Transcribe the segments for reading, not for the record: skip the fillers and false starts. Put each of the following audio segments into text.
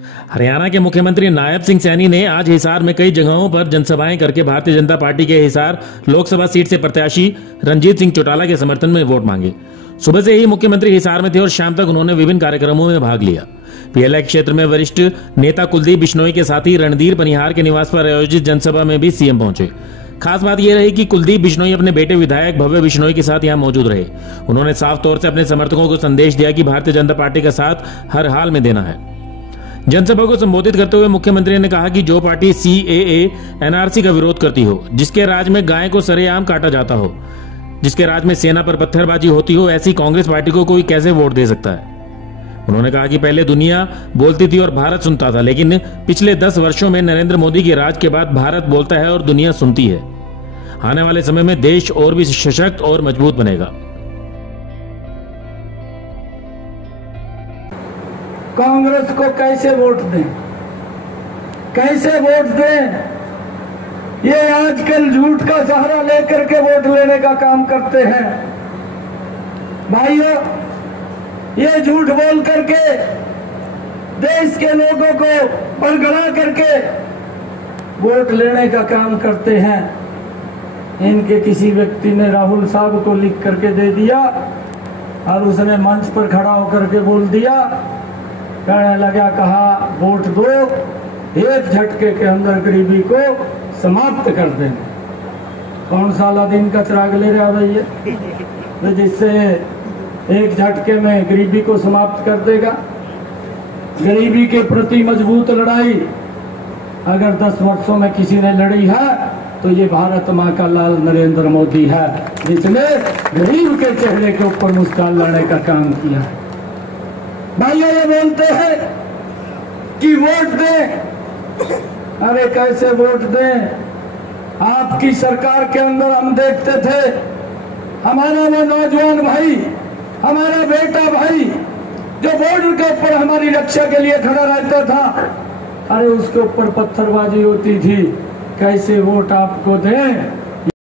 हरियाणा के मुख्यमंत्री नायब सिंह सैनी ने आज हिसार में कई जगहों पर जनसभाएं करके भारतीय जनता पार्टी के हिसार लोकसभा सीट से प्रत्याशी रंजीत सिंह चौटाला के समर्थन में वोट मांगे। सुबह से ही मुख्यमंत्री हिसार में थे और शाम तक उन्होंने विभिन्न कार्यक्रमों में भाग लिया। पीएलआई क्षेत्र में वरिष्ठ नेता कुलदीप बिश्नोई के साथ ही रणधीर पनिहार के निवास पर आयोजित जनसभा में भी सीएम पहुंचे। खास बात यह रही कि कुलदीप बिश्नोई अपने बेटे विधायक भव्य बिश्नोई के साथ यहां मौजूद रहे। उन्होंने साफ तौर से अपने समर्थकों को संदेश दिया कि भारतीय जनता पार्टी का साथ हर हाल में देना है। जनसभा को संबोधित करते हुए मुख्यमंत्री ने कहा कि जो पार्टी सीएए एनआरसी का विरोध करती हो, जिसके राज में गाय को सरेआम काटा जाता हो, जिसके राज में सेना पर पत्थरबाजी होती हो, ऐसी कांग्रेस पार्टी को कोई कैसे वोट दे सकता है। उन्होंने कहा कि पहले दुनिया बोलती थी और भारत सुनता था, लेकिन पिछले 10 वर्षों में नरेंद्र मोदी के राज के बाद भारत बोलता है और दुनिया सुनती है। आने वाले समय में देश और भी सशक्त और मजबूत बनेगा। कांग्रेस को कैसे वोट दें, कैसे वोट दें? ये आजकल झूठ का सहारा लेकर के वोट लेने का काम करते हैं। भाइयों, ये झूठ बोल करके देश के लोगों को बरगला करके वोट लेने का काम करते हैं। इनके किसी व्यक्ति ने राहुल साहब को लिख करके दे दिया और उसने मंच पर खड़ा होकर के बोल दिया, कहने लगा, कहा वोट दो, एक झटके के अंदर गरीबी को समाप्त कर देंगे। कौन सा अलादीन का चिराग ले रहा भैया, तो जिससे एक झटके में गरीबी को समाप्त कर देगा। गरीबी के प्रति मजबूत लड़ाई अगर 10 वर्षों में किसी ने लड़ी है तो ये भारत माँ का लाल नरेंद्र मोदी है, जिसने गरीब के चेहरे के ऊपर मुस्कान लाने का काम किया है। भाइयों, ये बोलते हैं कि वोट दें। अरे कैसे वोट दें? आपकी सरकार के अंदर हम देखते थे हमारा वो नौजवान भाई, हमारा बेटा भाई जो बॉर्डर के ऊपर हमारी रक्षा के लिए खड़ा रहता था, अरे उसके ऊपर पत्थरबाजी होती थी। कैसे वोट आपको दें?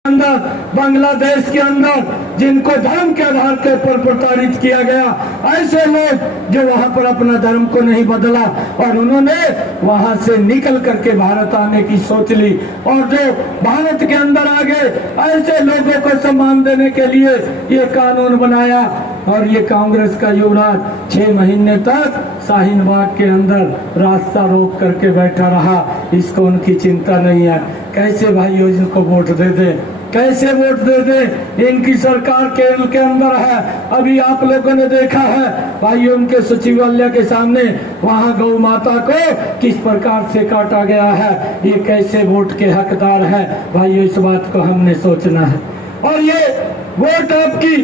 अंदर बांग्लादेश के अंदर जिनको धर्म के आधार के ऊपर प्रताड़ित किया गया, ऐसे लोग जो वहां पर अपना धर्म को नहीं बदला और उन्होंने वहां से निकल करके भारत आने की सोच ली, और जो भारत के अंदर आ गए, ऐसे लोगों को सम्मान देने के लिए ये कानून बनाया। और ये कांग्रेस का युवराज 6 महीने तक शाहीन बाग के अंदर रास्ता रोक करके बैठा रहा। इसको उनकी चिंता नहीं है। कैसे भाइयों इनको वोट दे दे, कैसे वोट दे दे? इनकी सरकार केरल के अंदर है। अभी आप लोगों ने देखा है भाइयों, उनके सचिवालय के सामने वहां गौ माता को किस प्रकार से काटा गया है। ये कैसे वोट के हकदार है भाइयों? इस बात को हमने सोचना है। और ये वोट आपकी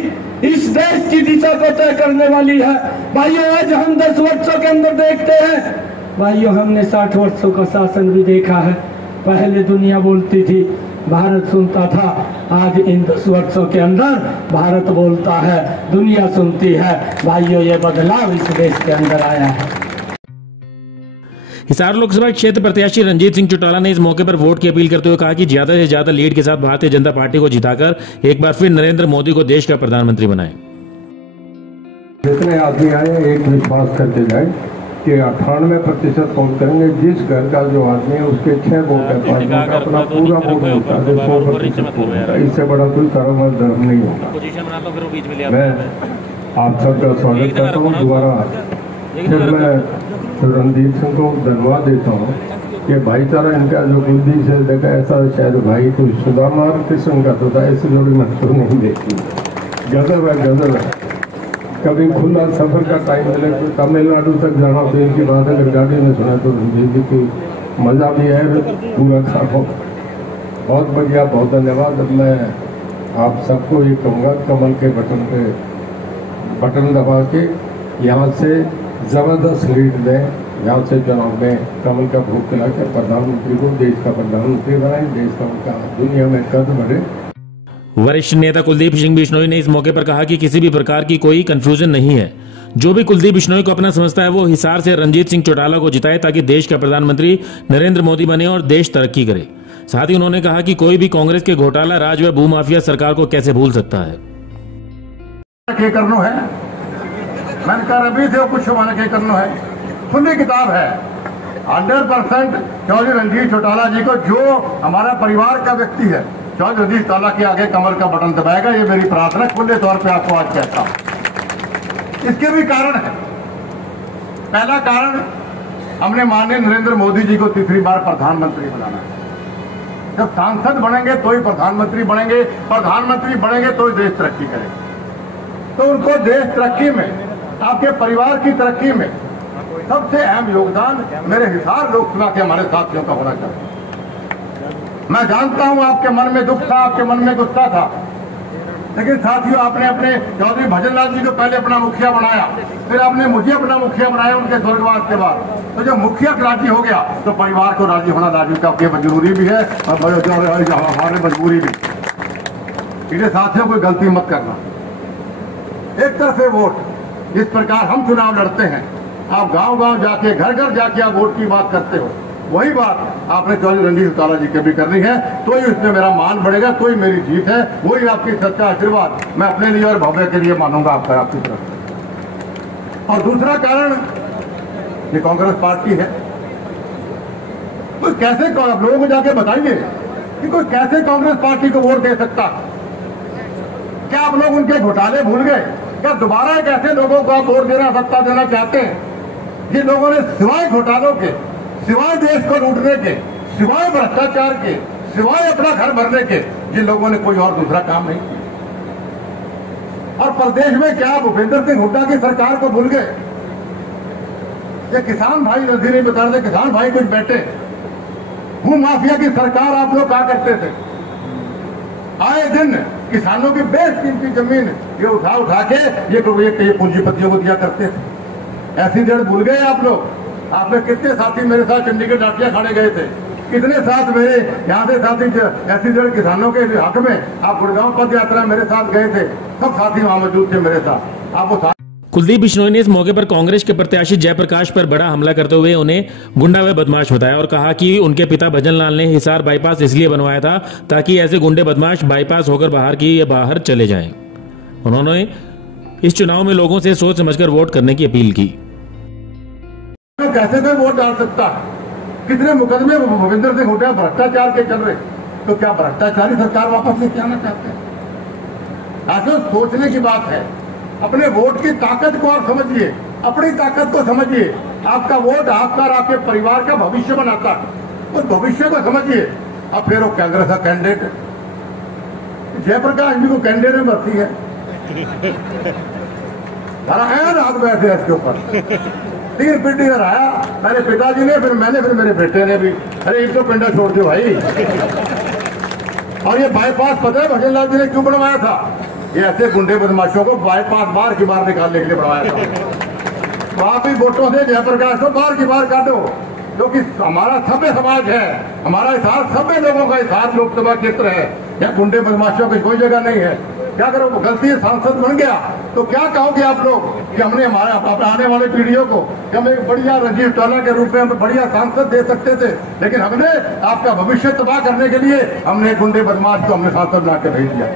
इस देश की दिशा को तय करने वाली है। भाइयों, आज हम 10 वर्षों के अंदर देखते हैं भाइयों, हमने 60 वर्षों का शासन भी देखा है। पहले दुनिया बोलती थी, भारत सुनता था। आज इन 10 वर्षों के अंदर भारत बोलता है, दुनिया सुनती है। भाइयों, ये बदलाव इस देश के अंदर आया है। हिसार लोकसभा क्षेत्र प्रत्याशी रंजीत सिंह चौटाला ने इस मौके पर वोट की अपील करते हुए कहा कि ज्यादा से ज्यादा लीड के साथ भारतीय जनता पार्टी को जिताकर एक बार फिर नरेंद्र मोदी को देश का प्रधानमंत्री बनाएं। जितने आदमी आए एक विश्वास करते जाए कि 98% वोट करेंगे। जिस घर का जो आदमी है उसके 6 वोट है, 5 वोट अपना पूरा वोट होता है, 100%। इससे बड़ा कोई कर्म और धर्म नहीं होगा। मैं आप सबका स्वागत करता हूँ दोबारा। फिर मैं रणदीप सिंह को धन्यवाद देता हूँ कि भाईचारा इनका जो कुलदीप से देखा, ऐसा शायद भाई कोई सुदामा और किस्म का तो था, ऐसी जोड़ी महसूस नहीं देखी। गजब है, गजब है। कभी खुला सफर का टाइम मिले तो तमिलनाडु तक जाना तो इनकी बात अगर गाड़ी में सुना तो रणदीप जी की मजा भी है, पूरा खाओ। बहुत बढ़िया, बहुत धन्यवाद। अब मैं आप सबको ये कहूँगा, कमल के बटन दबा के यहाँ से जबरदस्त लीड दें। यहाँ से चुनाव में कमल का भोग खिला के प्रधानमंत्री को देश का प्रधानमंत्री बनाएं, देश का उनका दुनिया में कद बढ़े। वरिष्ठ नेता कुलदीप सिंह बिश्नोई ने इस मौके पर कहा कि किसी भी प्रकार की कोई कंफ्यूजन नहीं है। जो भी कुलदीप बिश्नोई को अपना समझता है वो हिसार से रंजीत सिंह चौटाला को जिताए ताकि देश का प्रधानमंत्री नरेंद्र मोदी बने और देश तरक्की करे। साथ ही उन्होंने कहा कि कोई भी कांग्रेस के घोटाला राज व भूमाफिया सरकार को कैसे भूल सकता है। मैंने कहा अभी थे कुछ हमारे के करना है, खुली किताब है। 100% चौधरी रणजीत चौटाला जी को, जो हमारा परिवार का व्यक्ति है, चौधरी रणजीत चौटाला के आगे कमल का बटन दबाएगा। ये मेरी प्रार्थना खुले तौर पे आपको आज कहता हूं। इसके भी कारण है। पहला कारण, हमने माननीय नरेंद्र मोदी जी को तीसरी बार प्रधानमंत्री बनाना है। जब सांसद बनेंगे तो ही प्रधानमंत्री बनेंगे, प्रधानमंत्री बनेंगे तो ही देश तरक्की करेगा। तो उनको देश तरक्की में, आपके परिवार की तरक्की में सबसे अहम योगदान मेरे हिसार लोकसभा के हमारे साथियों का होना चाहिए। मैं जानता हूं आपके मन में दुख था, आपके मन में गुस्सा था, लेकिन साथियों, आपने अपने चौधरी भजनलाल जी को पहले अपना मुखिया बनाया, फिर आपने मुझे अपना मुखिया बनाया उनके स्वर्गवास के बाद। तो जब मुखिया राजी हो गया तो परिवार को राजी होना लाजमी का जरूरी भी है और हमारी मजबूरी भी। इसलिए साथियों, कोई गलती मत करना। एक तरफे वोट, जिस प्रकार हम चुनाव लड़ते हैं, आप गांव-गांव जाके, घर घर जाके आप वोट की बात करते हो, वही बात आपने चौधरी रणजीत चौटाला जी के भी करनी है। तो ही उसमें मेरा मान बढ़ेगा, तो ही मेरी जीत है, वही आपकी सच्चा आशीर्वाद मैं अपने लिए और भव्य के लिए मानूंगा आपकी तरफ। और दूसरा कारण, ये कांग्रेस पार्टी है। तो कैसे आप लोगों को जाके बताइए कि कोई कैसे कांग्रेस पार्टी को वोट दे सकता? क्या आप लोग उनके घोटाले भूल गए? क्या दोबारा एक ऐसे लोगों को आप वोट देना, सत्ता देना चाहते हैं जिन लोगों ने सिवाय घोटालों के, सिवाय देश को लूटने के, सिवाय भ्रष्टाचार के, सिवाय अपना घर भरने के, जिन लोगों ने कोई और दूसरा काम नहीं किया? और प्रदेश में क्या भूपेंद्र सिंह हुड्डा की सरकार को भूल गए? ये किसान भाई नजर नहीं बता रहे, किसान भाई कुछ बैठे, भू माफिया की सरकार आप लोग क्या करते थे? आए दिन किसानों की बेशकीमती जमीन ये उठा के ये पूंजीपतियों को दिया करते थे। ऐसी जड़ भूल गए आप लोग? आपने कितने साथी मेरे साथ चंडीगढ़ डाटिया खाने गए थे, कितने साथ मेरे यहाँ से साथी ऐसी जड़ किसानों के हक में आप गुड़गांव पद यात्रा मेरे साथ गए थे, सब साथी वहां मौजूद थे मेरे साथ। आप वो कुलदीप बिश्नोई ने इस मौके पर कांग्रेस के प्रत्याशी जयप्रकाश पर बड़ा हमला करते हुए उन्हें गुंडा व बदमाश बताया और कहा कि उनके पिता भजनलाल ने हिसार बाईपास इसलिए बनवाया था ताकि ऐसे गुंडे बदमाश बाईपास होकर बाहर चले जाएं। उन्होंने इस चुनाव में लोगों से सोच समझकर वोट करने की अपील की। तो कैसे कोई वोट डाल सकता? कितने मुकदमे भूपेंद्र सिंह हुड्डा भ्रष्टाचार के चल रहे, तो क्या भ्रष्टाचारी सरकार वापस लेके आना चाहते हैं? ऐसा सोचने की बात है। अपने वोट की ताकत को आप समझिए, अपनी ताकत को समझिए। आपका वोट आपका और आपके परिवार का भविष्य बनाता है, उस भविष्य को समझिए। अब फिर वो कांग्रेस का कैंडिडेट जयप्रकाश जी को कैंडिडेट में भर्ती है, हराया रात बैठे इसके ऊपर 3 पिंडी हराया, मेरे पिताजी ने, फिर मैंने, फिर मेरे बेटे ने भी। अरे एक तो पिंडा छोड़ दो भाई। और ये बाईपास पता है भजनलाल जी ने क्यों बनवाया था? ये ऐसे गुंडे बदमाशों को बाईपास बाहर की बाहर निकालने के लिए बनवाया था। वहां भी वोटों से जयप्रकाश को बाहर की बाहर काटो, क्योंकि हमारा सभ्य समाज है, हमारा हिसार सभ्य लोगों का हिसार लोकसभा क्षेत्र है। यहाँ गुंडे बदमाशों की कोई जगह नहीं है। क्या करो, गलती से सांसद बन गया तो क्या कहोगे आप लोग कि हमने हमारे आने वाले पीढ़ियों को हम एक बढ़िया रणजीत चौटाला के रूप में हम बढ़िया सांसद दे सकते थे, लेकिन हमने आपका भविष्य तबाह करने के लिए हमने गुंडे बदमाश को हमने सांसद बना के भेज दिया।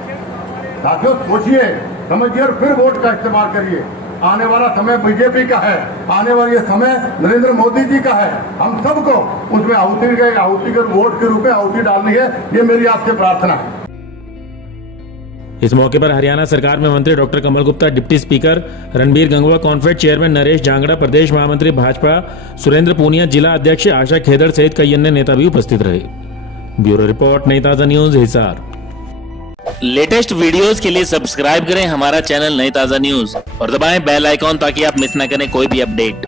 साथियों, सोचिए, समझिए और फिर वोट का इस्तेमाल करिए। आने वाला समय बीजेपी का है, आने वाला ये समय नरेंद्र मोदी जी का है। हम सबको उसमें आहुति के वोट के रूप में आहुति डालनी है, ये मेरी आपसे प्रार्थना है। इस मौके पर हरियाणा सरकार में मंत्री doctor Kamal Gupta, deputy speaker Ranbir Gangwa, Confed chairman Naresh Jangra, प्रदेश महामंत्री भाजपा सुरेंद्र पूनिया, जिला अध्यक्ष आशा खेदड़ सहित कई अन्य नेता भी उपस्थित रहे। ब्यूरो रिपोर्ट, नई ताजा न्यूज, हिसार। लेटेस्ट वीडियोस के लिए सब्सक्राइब करें हमारा चैनल नई ताजा न्यूज और दबाएं बेल आइकॉन ताकि आप मिस ना करें कोई भी अपडेट।